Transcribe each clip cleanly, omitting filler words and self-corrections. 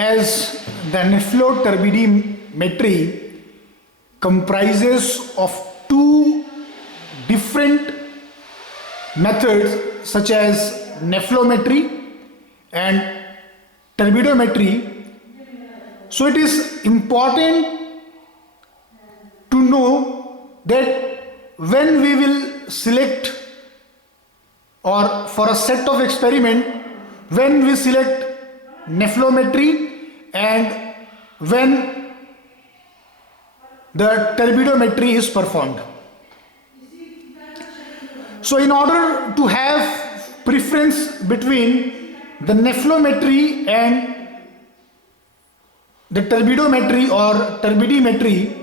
as the nepheloturbidimetry comprises of two different methods such as nephlometry and turbidometry, so it is important to know that when we will select, or for a set of experiment, when we select nephlometry and when the turbidometry is performed. So in order to have preference between the nephlometry and the turbidometry or turbidimetry,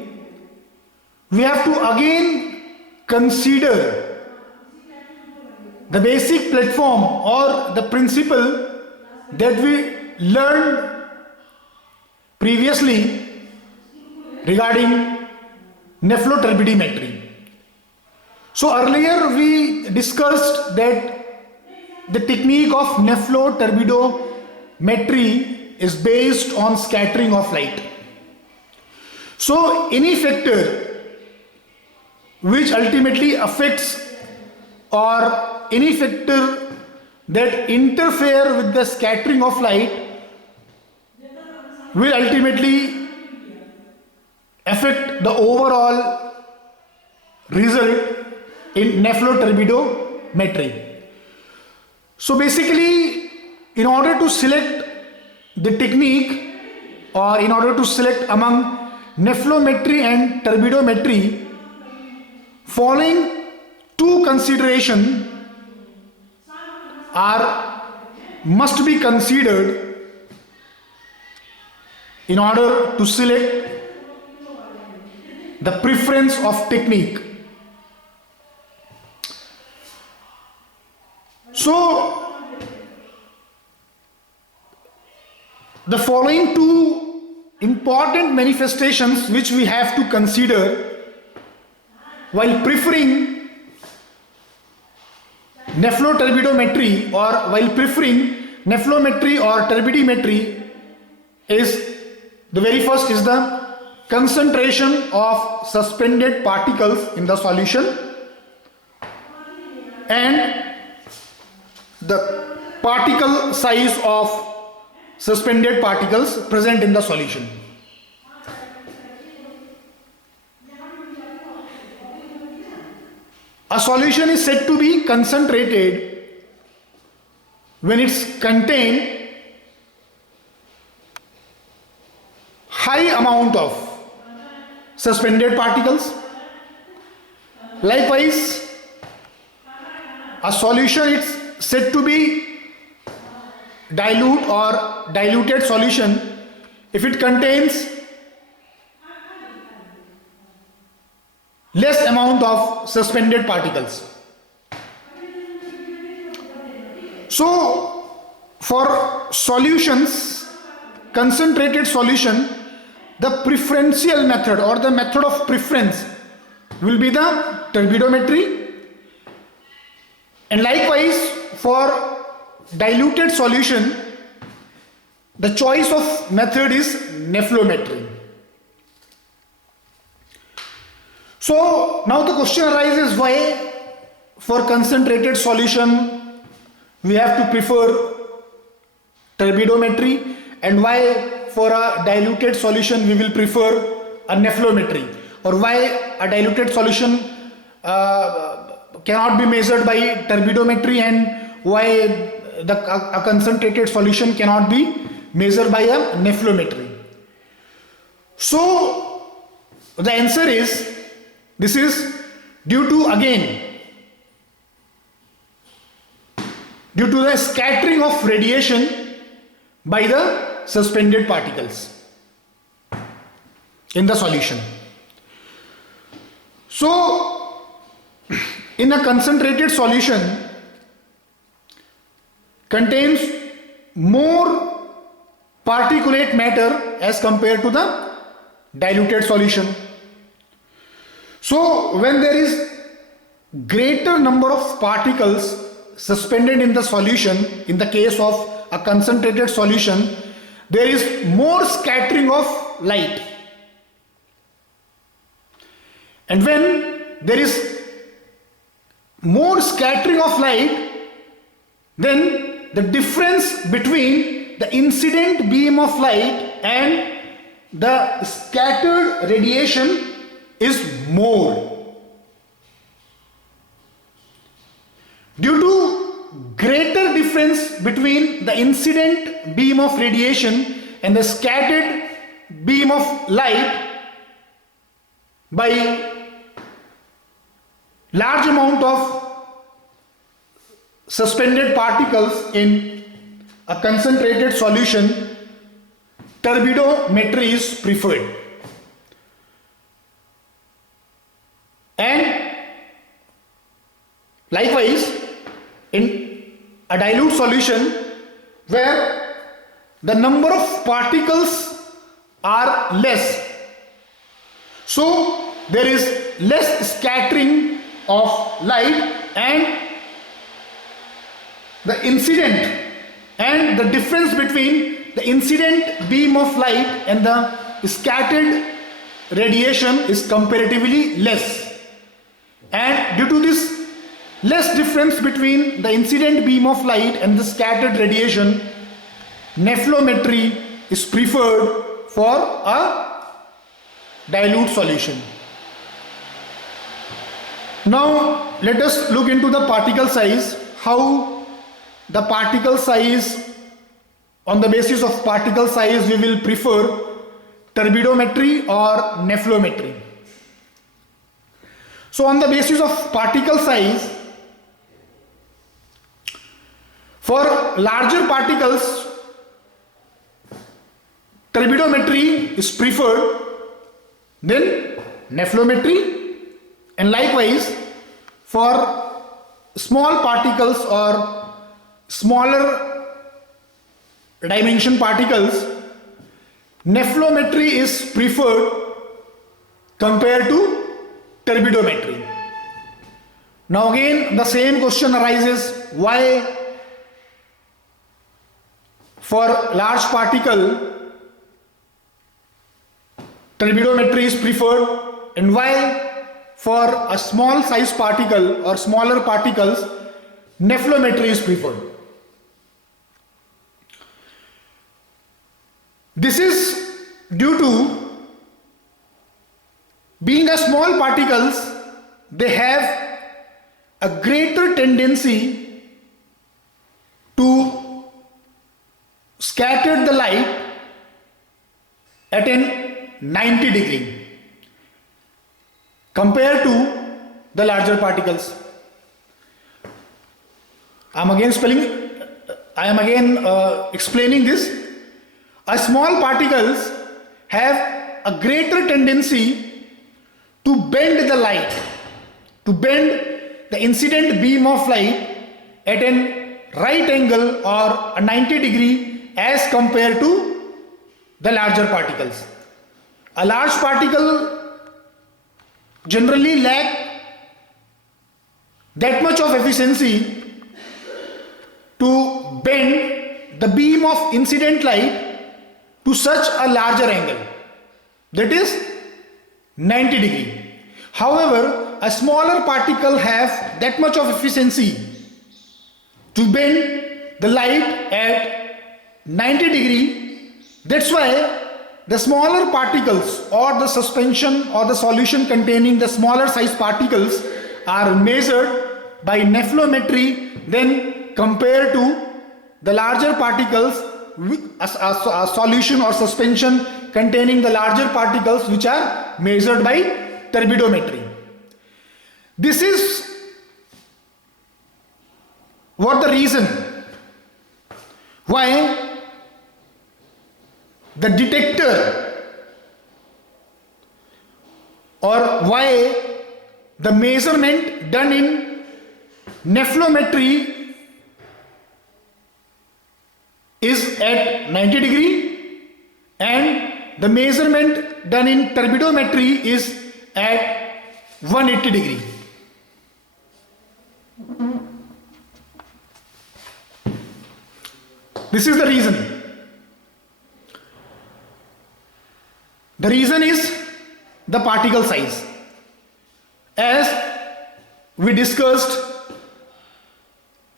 we have to again consider the basic platform or the principle that we learned previously regarding nephloturbidimetry. So earlier we discussed that the technique of nephloturbidometry is based on scattering of light. So any factor which ultimately affects, or any factor that interfere with the scattering of light will ultimately affect the overall result in nephloturbidometry. So basically, in order to select the technique, or in order to select among nephlometry and turbidometry, following two considerations must be considered in order to select the preference of technique. So the following two important manifestations which we have to consider while preferring nephloturbidometry, or while preferring nephlometry or turbidimetry, is the very first is the concentration of suspended particles in the solution and the particle size of suspended particles present in the solution. A solution is said to be concentrated when it's contain high amount of suspended particles. Likewise, a solution is said to be dilute or diluted solution if it contains less amount of suspended particles. So for solutions, concentrated solution, the preferential method or the method of preference will be the turbidometry, and likewise for diluted solution the choice of method is nephlometry. So now the question arises, why for concentrated solution we have to prefer turbidometry, and why for a diluted solution we will prefer a nephlometry, or why a diluted solution cannot be measured by turbidometry and why a concentrated solution cannot be measured by a nephlometry. So the answer is, this is due to the scattering of radiation by the suspended particles in the solution. So in a concentrated solution contains more particulate matter as compared to the diluted solution. So when there is greater number of particles suspended in the solution, in the case of a concentrated solution, there is more scattering of light. And when there is more scattering of light, then the difference between the incident beam of light and the scattered radiation is more. Due to greater difference between the incident beam of radiation and the scattered beam of light by large amount of suspended particles in a concentrated solution, turbidometry is preferred. And likewise, in a dilute solution where the number of particles are less, so there is less scattering of light, and the incident and the difference between the incident beam of light and the scattered radiation is comparatively less. And due to this less difference between the incident beam of light and the scattered radiation, nephelometry is preferred for a dilute solution. Now let us look into the particle size, how the particle size, on the basis of particle size we will prefer turbidometry or nephelometry. So on the basis of particle size, for larger particles turbidometry is preferred, then nephelometry, and likewise for small particles or smaller dimension particles, nephelometry is preferred compared to turbidometry. Now again the same question arises, why for large particle turbidometry is preferred and why for a small size particle or smaller particles nephelometry is preferred. This is due to being a small particles, they have a greater tendency to scatter the light at an 90 degree compared to the larger particles. I am again explaining this. A small particles have a greater tendency to bend the light, to bend the incident beam of light at an right angle or a 90 degree as compared to the larger particles. A large particle generally lack that much of efficiency to bend the beam of incident light to such a larger angle, that is 90 degree. However, a smaller particle have that much of efficiency to bend the light at 90 degree. That's why the smaller particles or the suspension or the solution containing the smaller size particles are measured by nephelometry then compared to the larger particles, a solution or suspension containing the larger particles which are measured by turbidometry. This is what the reason why the detector or why the measurement done in nephelometry is at 90 degree and the measurement done in turbidometry is at 180 degree. This is the reason. The reason is the particle size. As we discussed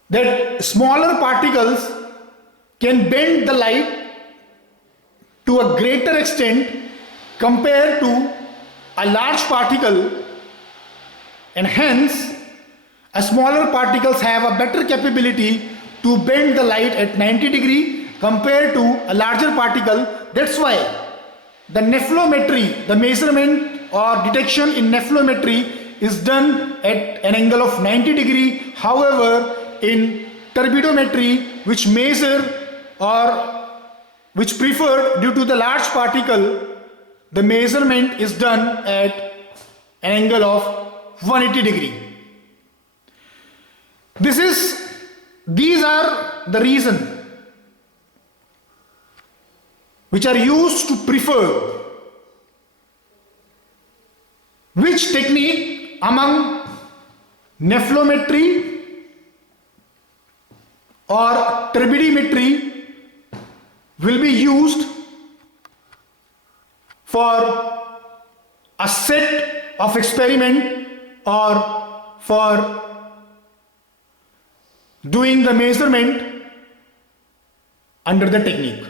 that smaller particles can bend the light to a greater extent compared to a large particle, and hence a smaller particles have a better capability to bend the light at 90 degree compared to a larger particle. That's why the nephelometry, the measurement or detection in nephelometry is done at an angle of 90 degree. However, in turbidometry, which measure or which preferred due to the large particle, the measurement is done at an angle of 180 degree. These are the reason which are used to prefer which technique among nephelometry or turbidimetry will be used for a set of experiment or for doing the measurement under the technique.